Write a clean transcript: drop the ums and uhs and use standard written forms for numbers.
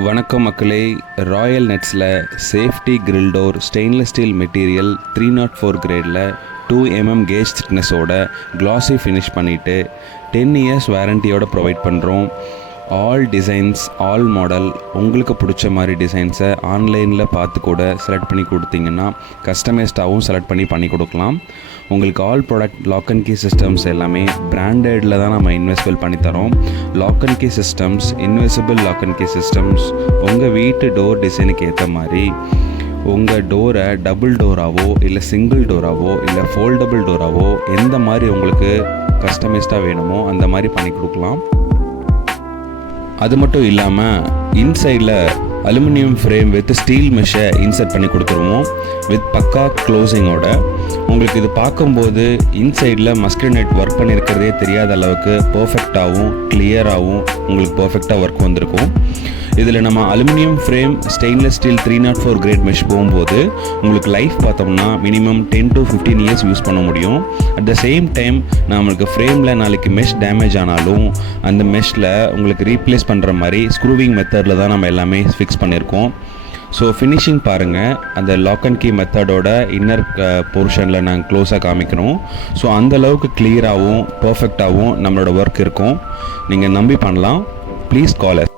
வணக்கம் மக்களே. ராயல் நெட்ஸில் safety grill door stainless steel material 304 கிரேடில் 2mm கேஜ் திக்னஸோட கிளாஸி ஃபினிஷ் பண்ணிவிட்டு 10 இயர்ஸ் வாரண்டியோட ப்ரொவைட் பண்ணுறோம். ஆல் டிசைன்ஸ், ஆல் மாடல், உங்களுக்கு பிடிச்ச மாதிரி டிசைன்ஸை ஆன்லைனில் பார்த்து கூட செலக்ட் பண்ணி கொடுத்தீங்கன்னா கஸ்டமைஸ்டாகவும் செலக்ட் பண்ணி கொடுக்கலாம். உங்களுக்கு all product lock and key systems எல்லாமே பிராண்டடில் தான் நம்ம இன்வெஸ்ட்மெண்ட் பண்ணித்தரோம். Lock and key systems, invisible lock and key systems, உங்கள் வீட்டு டோர் டிசைனுக்கு ஏற்ற மாதிரி உங்கள் டோரை டபுள் டோராவோ இல்லை சிங்கிள் டோராவோ இல்லை ஃபோல்டபுள் டோராவோ எந்த மாதிரி உங்களுக்கு கஸ்டமைஸ்டாக வேணுமோ அந்த மாதிரி பண்ணி கொடுக்கலாம். அது மட்டும் இல்லாமல் இன்சைடில் அலுமினியம் ஃப்ரேம் வித் ஸ்டீல் மெஷ்ஷை இன்சர்ட் பண்ணி கொடுத்துருவோம் வித் பக்கா க்ளோசிங்கோட. உங்களுக்கு இது பார்க்கும்போது இன்சைடில் மஸ்கிட்டோ நெட் ஒர்க் பண்ணியிருக்கிறதே தெரியாத அளவுக்கு பர்ஃபெக்டாகவும் கிளியராகவும் உங்களுக்கு பர்ஃபெக்டாக ஒர்க் வந்திருக்கும். இதில் நம்ம aluminium frame stainless steel 304 grade mesh போகும்போது உங்களுக்கு லைஃப் பார்த்தோம்னா மினிமம் 10 to 15 இயர்ஸ் யூஸ் பண்ண முடியும். அட் த சேம் டைம் நம்மளுக்கு ஃப்ரேமில் நாளைக்கு மெஷ் டேமேஜ் ஆனாலும் அந்த மெஷ்ஷில் உங்களுக்கு ரீப்ளேஸ் பண்ணுற மாதிரி ஸ்க்ரூவிங் மெத்தடில் தான் நம்ம எல்லாமே ஃபிக்ஸ் பண்ணியிருக்கோம். ஸோ ஃபினிஷிங் பாருங்கள், அந்த லாக் அண்ட் கீ மெத்தடோட இன்னர் போர்ஷனில் நாங்கள் க்ளோஸாக காமிக்கிறோம். ஸோ அந்தளவுக்கு கிளியராகவும் பர்ஃபெக்டாகவும் நம்மளோட ஒர்க் இருக்கும். நீங்கள் நம்பி பண்ணலாம். Please call as.